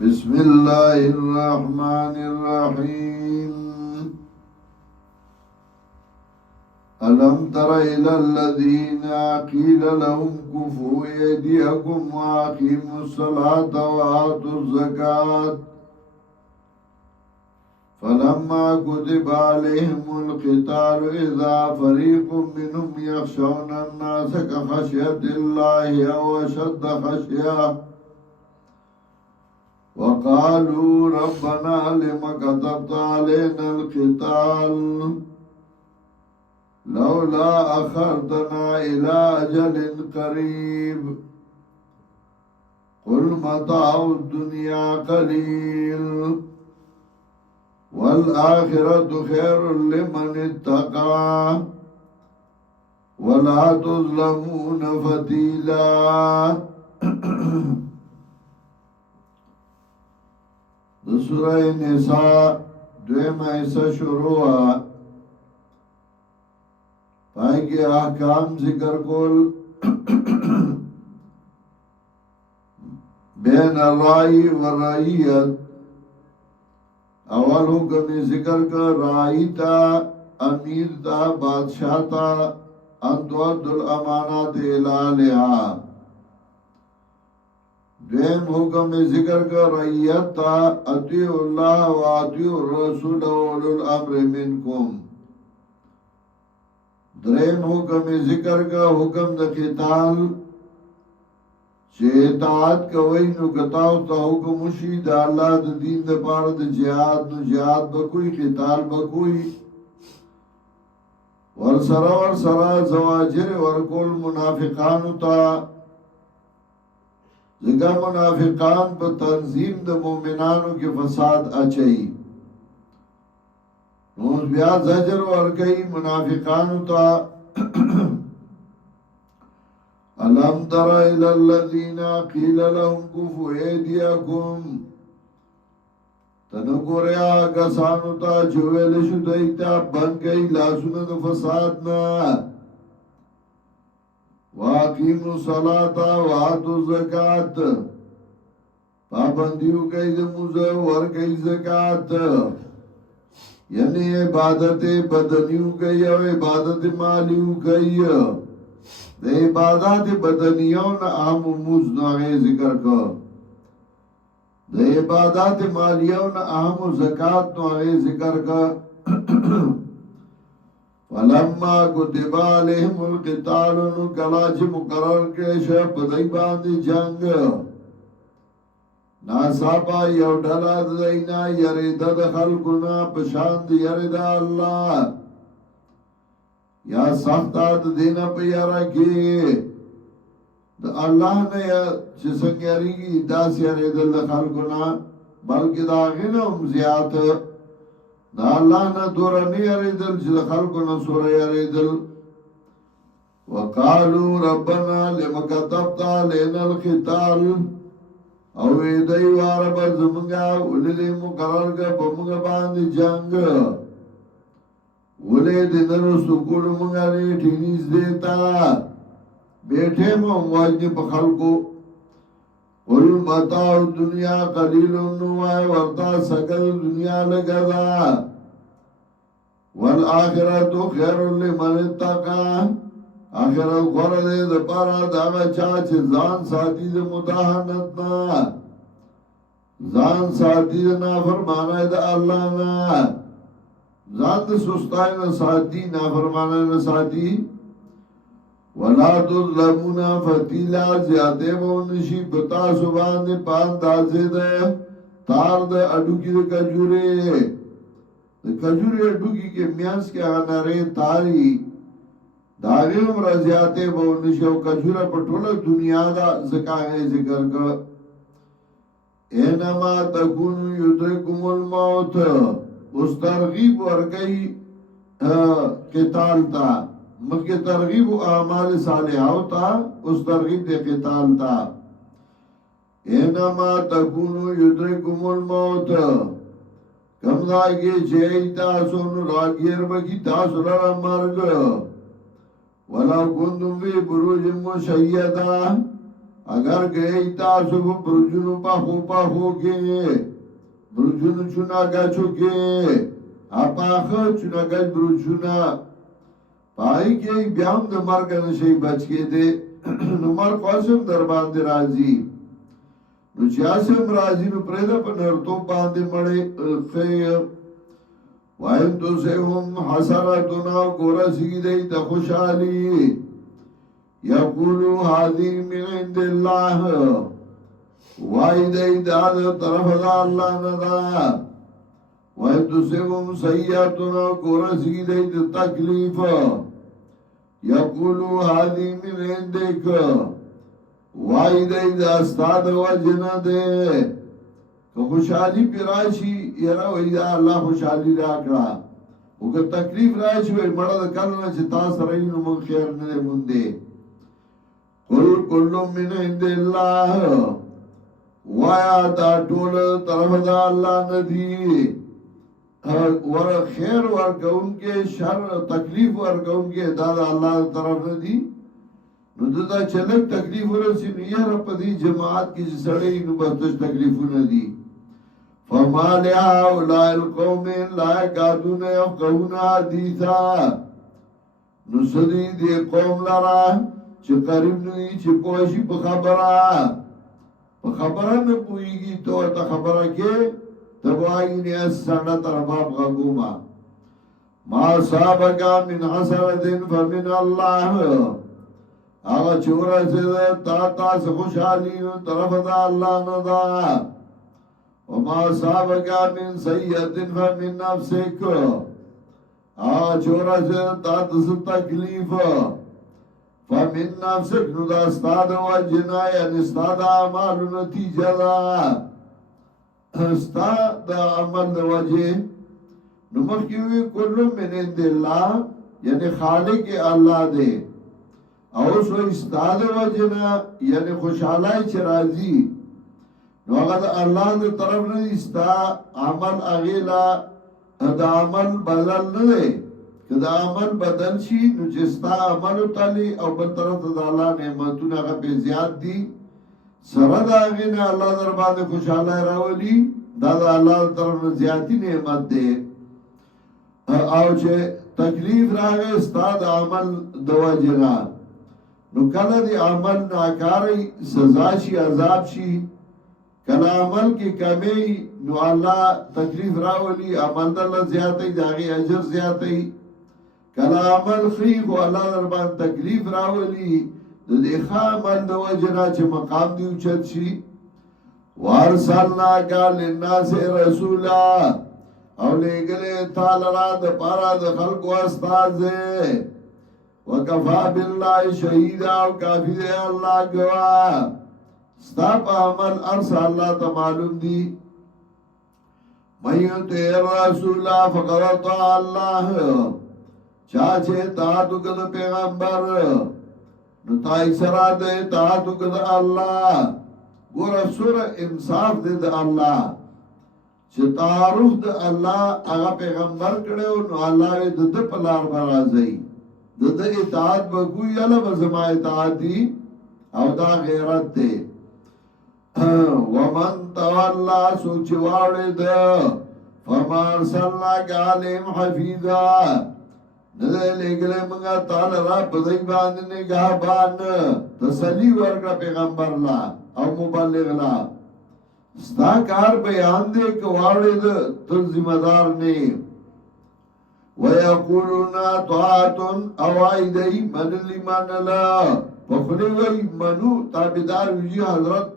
بسم الله الرحمن الرحيم. ألم تر إلى الذين قيل لهم كفوا أيديكم وأقيموا الصلاة وآتوا الزكاة فلما كتب عليهم القتال إذا فريق منهم يخشون الناس كخشية الله أو أشد خشية وقالوا ربنا لم كتبت علينا القتال لولا أخرتنا إلى أجل قريب قل متاع الدنيا قليل والآخرة خير لمن اتقى ولا تظلمون فتيلا. سورة نساء دویم ایسا شروع پائی کے احکام ذکر کول بین الرائی و رائیت. اول حکم ذکر کر رائی تا امیر تا بادشاہ تا انتواد الامانات الالہا. دویم حکم ذکر کر رعیت تا اطیع اللہ و اطیع الرسول و اولو الامر منکم. دریم حکم ذکر کر حکم دا قتال چه اطاعت کوئی نو کتاو تا حکم شی دا اللہ دا دین دا پار دا جہاد نو جہاد بکوئی قتال بکوئی ورسرا زواجر ورکول منافقانو تا زگا منافقان پا تنظیم دا مومنانو کے فساد اچھئی نوز بیا زجر ورکی منافقانو تا الم تر الى الذین قیل لهم کفوا ایدیکم. تنگوریا کسانو تا چویل شدیتا بند گئی لاسون دا فسادنا واقیموا الصلاة وآتوا الزکاة. پابندیو کئی دموزه ور کئی زکاة یعنی عبادت بدنیو کئی او عبادت مالیو کئی. دا عبادت بدنیو نا اهم موز ناغی ذکر کر. دا عبادت مالیو نا اهم زکاة ناغی ذکر کر. فلما کتب علیہم القتال نو کلاچ مقرر کے شب بدائی باندی جنگ ناسابا یو ڈالا دینا یرید خلقنا پشاند یرید اللہ یا سختات دینا پہ یرا کی دا اللہ نے چسنگ یریگی داس یرید خلقنا بلکہ دا غنم زیاد دا اللہ نا دورا نی اریدل چی دا خلقو نا سورا اریدل. وقالو ربنا لما کتبتا لینا القتال او ایدائی واربا زمانگا اولی مقرر کا بمانگا باندی جنگ اولی دنر سکوڑ مانگا نی ٹھینیز دیتا بیٹھے مواجنی پا خلقو قل متاع دنیا قلیل نوائے ورطا سکل دنیا لگا دا والآخرت خیر لمن اتقا. آخرت غور دے دا پارا داغا چاچ زان ساتی دا متاحنتنا زان ساتی دا نافرمانا دا اللہ نا زان دا سستائی نا ساتی نافرمانا نا ساتی. وَلَا تُظْلَمُونَ فَتِيلَا زیادے بونشی بتا سبان دے پان دازے دے تار دے اڈو کی دے کجورے کجورے اڈو کی کے میانس کے آنارے تاری داغے رضیاتے بونشی و کجورہ پٹولا دنیا دا زکاہ ذکر کا. اینما تکون یدرکم الموت اس ترغیب ورگئی قتال تا ملک ترغیب و اعمال صالحاو تا اس ترغیب دے قتال تا. اینما تکونو یدرکم الموت کم داگی چیئی تاسون راگیر بکی تاسو لرا مرگ ولو کنتم فی بروج مشیدہ اگر گئی تاسو برجنو پاخو کے برجنو چنا گچو کے اپاخو چنا گچ برجنا پائی کے بیام دا مرگ نشی بچ کے دے نو مر قاسم در باندے رازی نو چیاسم رازی نو پریدا پا نرطو باندے مڑے خی وائن تو سے ہم حسرتنا گورسی دی تا خوشحالی یقولو حاضی من عند اللہ وائی دی داد طرف دا اللہ ندا وائن تو سے ہم سیئتنا گورسی دی تا تکلیف یقولو حاضی من عندک وائی دی دا استاد وجن دے تو خوشحالی پی راشی یرا وی دا اللہ خوشحالی راکڑا وکر تکلیف راشی وی مرد کرنا چه تاس رئینو من خیر ندے مندے کلو من عند اللہ وایا دا ٹول طرف دا اللہ ندی خیر ورکون کے شر تکلیف ورکون کے دادا اللہ طرف ندی نو دا چلک تکلیف ورسی نو یہ رب دی جماعت کی سڑی نو بستش تکلیفو ندی فما لهؤلاء القوم لا يكادون يفقهون حديثا نسدی دی قوم لرا چه قریب نوی چه پوشی پا خبره نپویگی تو تا خبره که تبایی نیست سنده ترباب غگوما ما صابقا من حسرت فمن اللہ آغا چورا سید تا سخوشحالی طرف دا اللہ ندا وما صابقا من سیئت فمن نفسک چورا سے تاتس تکلیف فمن نفسک نو دا استاد وجنا یعنی استاد عمال نتیجہ دا استاد عمل دا وجہ نو مخیوی کلو من عند اللہ یعنی خالق اللہ دے او سو استاد وجنا یعنی خوشحالائی چرازی نو اگر اللہ دا طرف نے استا عمل اغیلا دا عمل بدل نده که دا عمل بدل شی نو چستا عملو تالی او بل طرف دا اللہ نعمتون اگر پی زیاد دی سرد آغین اللہ در بعد خوشحالی راولی دا اللہ طرف نے زیادی نعمت دے او چه تکلیف راگه استا دا عمل دوا جنا نو کلا دی عمل ناکاری سزا شی عذاب شی کلا عمل کی کمی نو اللہ تکلیف راولی عمل دا اللہ زیادتی داغی عجر زیادتی کلا عمل خیق و اللہ دربان تکلیف راولی دا دیخوا عمل دا وجنا چه مقام دی اچت شی وارسلنا کا لناس رسولا او لے گلے تالرا دا پارا دا خلق و استاز دے وکفا باللہ شہیدہ و کافی دے اللہ گواہ ستا پا عمل ارس اللہ تا معلوم دی میت رسولہ فقر اطاع اللہ چاچے تاعتو کد پیغمبر نتائی سرا دے تاعتو کد اللہ گورا سور انصاف دے دا اللہ چه تعارف دا اللہ اگا پیغمبر کڑے نو اللہ وی دا پلار برازئی دا اطاعت بگوی اللہ بزما اطاعت دی او دا غیرت دے ومن تولا سوچ واڑے دا فما ارسلناک علیم حفیظا ندے لگلے منگا تالا رب دی باند نگاہ بان تسلی ورکا پیغمبر لا او مبلغ لا ستا کار بیان دے کواڑے دا تر ذمہ دار نے وَيَقُولُونَ طَاعَةٌ اوائی دی من لیمان لا پخلی وی منو تابدار ویجی حضرت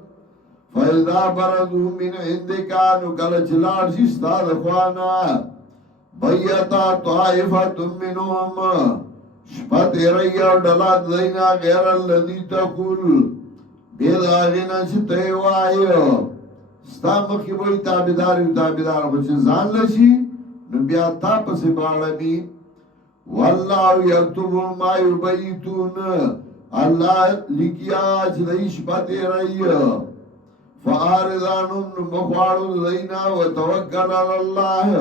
فَإِذَا بَرَدُوا مِنْ عِنْدِكَ نُكَلَ چلار شستا دخوانا بَيَّتَا طَائِفَةٌ مِّنْهُمْ شپت رئیو ڈلات دینا غیر اللذی تقول بید آغینا چتے وائیو ستا مخی بوئی تابدار بچے زان لشی نبیا تا پس باڑمی واللہ یکتب ما یبیتون اللہ لکیا چلی شپت رئیو فآردانم مخوارو دینا و توکل اللہ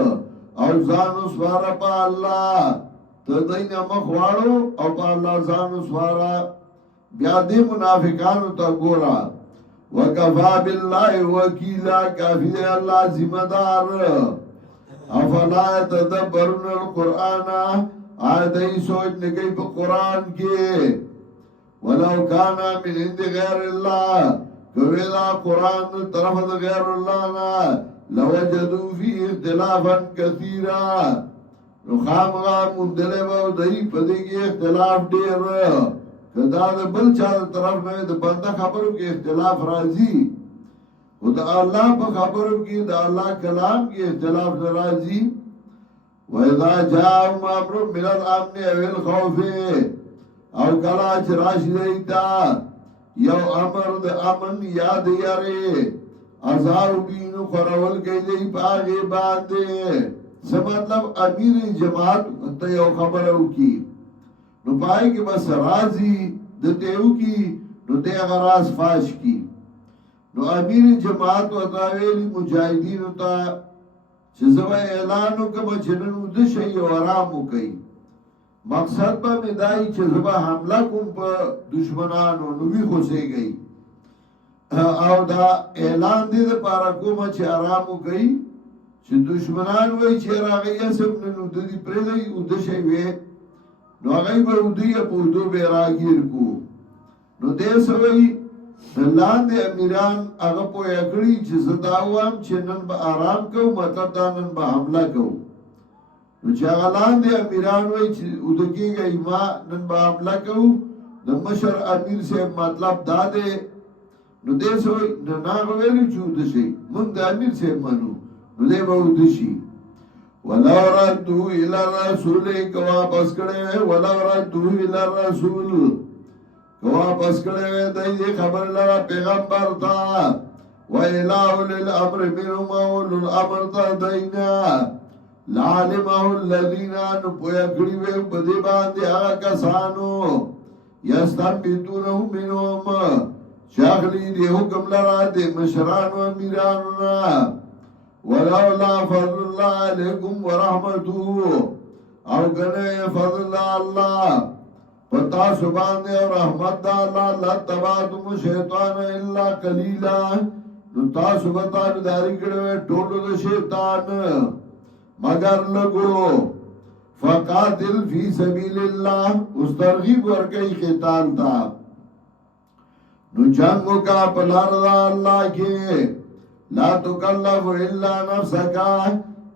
او زانو سوارا پا اللہ تو دینا مخوارو او پا اللہ زانو سوارا بیا دې منافقانو ته ګورا وکفا بالله وکیلا کافی دی الله ذمہ دار افلا تدبرون القرآن آدھائی سوچ نگئی پا قرآن کے ولو کانا من عند غیر اللہ کوئیدا قرآن طرف دا غیر اللہ نا لوجدو فی اختلافا کثیرا نخامغا مندلے باو دائی پدے کی اختلاف دیر کدا دا بل چاہ طرف نوے دا بندہ خبرو کی اختلاف رازی و دا اللہ پا خبرو کی دا اللہ کلام کی اختلاف نرازی وَإِذَا جَاءَهُمْ أَمْرٌ مِّنَ الْأَمْنِ أَوِ الْخَوْفِ او کلا چراش دیتا یو امر د امن یاد یاره ازار بینو خورول کئی دی پاگی بانده سمطلب امیر جماعت تا یو خبرو کی نو پائی که بس رازی دتیو کی نو تی غراز فاش کی نو امیر جماعت و تاویلی مجاہدینو تا چه زبا اعلانو کما چننو دشی و آرامو کئی مقصد با مدائی چه زبا حمله کن پا دشمنانو نوی خوشے گئی او دا اعلان دی دا پارا کوما چه آرامو کئی چه دشمنان وی چه راغی اسم ننو دی پریدی او دشی وی نو اغی با او دی اپو دو بیراگیر کو نو دیسا وی دلان دی امیران اغا پو اکڑی چه زداوام چه نن با آرام کو مطلب دا نن با حمله کو نو چه اغلان دی امیران وی چه ادکی گئی ما نن با حمله کو نو مشر امیر سے مطلب دا دے نو دے سوئی ناغویلی چو دشی من دا امیر سے منو نو دے با ادشی ولو ردو الى رسول کوا پس کڑے ولو ردو الى رسول کوا پس کڑے دائی دی خبر لرا پیغمبر تا وَإِلَهُ لِلْأَمْرِ مِنْهُمَ وَلُلْأَمْرِ تا دائنا لَعَلِمَهُ الَّذِينَ نُپویا کڑیوے بدی باندی آگا کسانو یستنبتونہم منہم شاخلی دی حکم لرا دی مشران و امیرانونا وَلَوْلَا فَضْلُ اللَّهِ عَلَيْكُمْ وَرَحْمَتُهُ او گنے فضل اللہ پتا سبان دے اور رحمت دا اللہ لَتَّبَعْتُمُ شَيْطَانَ إِلَّا قَلِيلًا نو تاسو بتان داری کڑوے ٹولو دا شیطان مگر لگو فقاتل فی سبیل اللہ اس ترغیب ورکی خیطان تا نو جنگو کا پلار دا اللہ کے لا تکلف الا نفسکا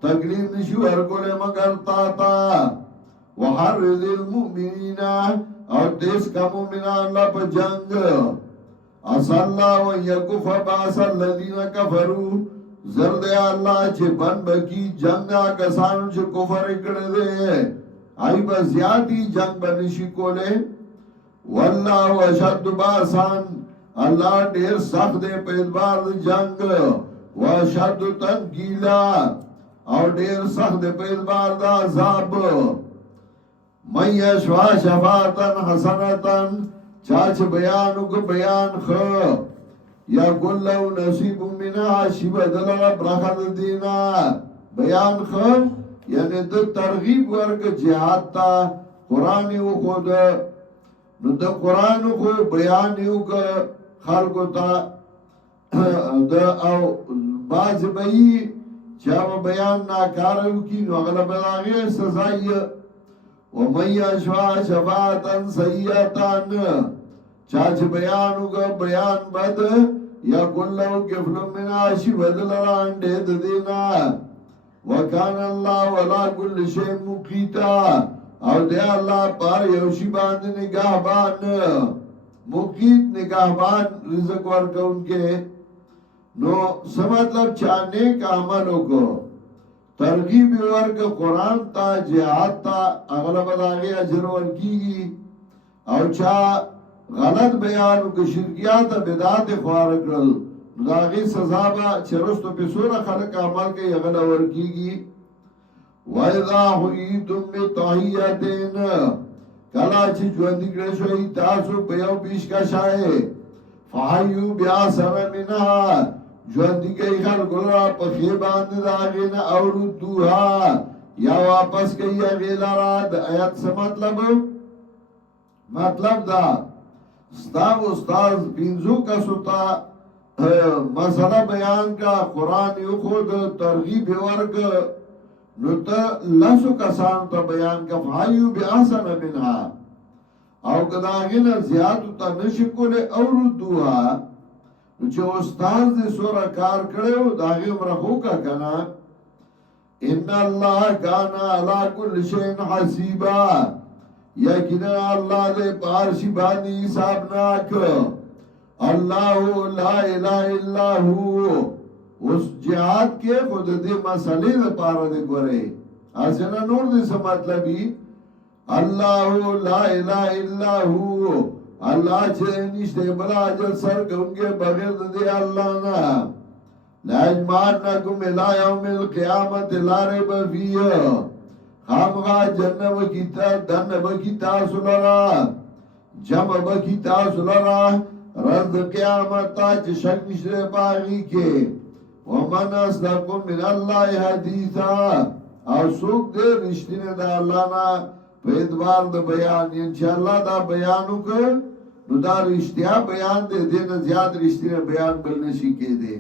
تکلیف نشو ارکولے مگر تاتا وحرد المؤمنین اور تیس کا مومنان اللہ پا جنگ اصلا اللہ و یکف باس الذین کفرو زرد اللہ چه بن بکی جنگا کسانو چه کفر اکڑ دے آئی با زیادی جنگ بنشی کولے واللہ و اشد باسان اللہ دیر سخت دے پیدبار جنگ و اشد تنگیلا اور دیر سخت دے پیدبار دا عذاب من یشوا شفاعتن حسنتن چاچ بیانو کو بیان خو یا کلو نصیب منها شیب دلغا برخد دینا بیان خو یعنی دو ترغیب ورک جہاد تا قرآنیو خود نو دا قرآنو خو بیانیو که خلقو تا دا او باز بئی چاو بیان ناکارو کی نو اغلب داغی سزائی وَمَنْ يَشْفَعْ شَفَاعَةً سَيِّئَةً چاچ بیانو کا بیان بد یا کلو کفل منا شی بدل رانڈے دینا وکان اللہ ولا کل شے مقیتا او دے اللہ پار یوشی باند نگاہ بان مقیت نگاہ بان رزق ورکا ان کے نو سمطلب چاہنے کا عملوں کو ترغیب ورک قرآن تا جہاد تا اغلب داغی اجر ورکی گی او چاہ غلط بیانو که شرکیات بدعات خوار کرل داغی سزا با چرستو پسور خلق عمل که یغل ورکی گی وَإِذَا حُيِّتُمْ بِتَحِيَّةٍ کلا چی جوندی کرشوئی تاسو بیو پیش کشائے فَحَيُّ بِعَسَرَ مِنَا جوندی کئی خلق را پخی باند داغین اورو دوها یا واپس کئی اغیل را دا آیت سے مطلب دا ستا استاد پینزو کسو تا مسئلہ بیان کا قرآن یو خود ترغیب ورک نو تا لسو کسان تا بیان کا فائیو بی آسن منها او کداغین زیادو تا نشکول او ردوها نو چه استاد دی سورا کار کرده و داغیم رخو کا کنا ان اللہ کانا علا کل شین حسیبا یقینا اللہ دے پارشی بانی حساب ناک اللہ لا الہ الا ہو اس جہاد کے خود دے مسئلے دے پارا دے گورے آسینا نور دے سے مطلبی اللہ لا الہ الا ہو اللہ چھے نشتے بلا عجل سر کرنگے بغیر دے اللہ نا لا اجمعنکم الہ یوم القیامت لا ریب فیہ خامغا جنہ وکیتا دن وکیتا سلرا جمع وکیتا سلرا رد قیامت تا چه شک نشتے باغی کے ومن اصدقو من اللہ حدیثا او سوک دے رشتین دا اللہ نا پیدوار دا بیان انشاءاللہ دا بیانو کر نو دا رشتیا بیان دے دینا زیاد رشتین بیان بلنشی کے دے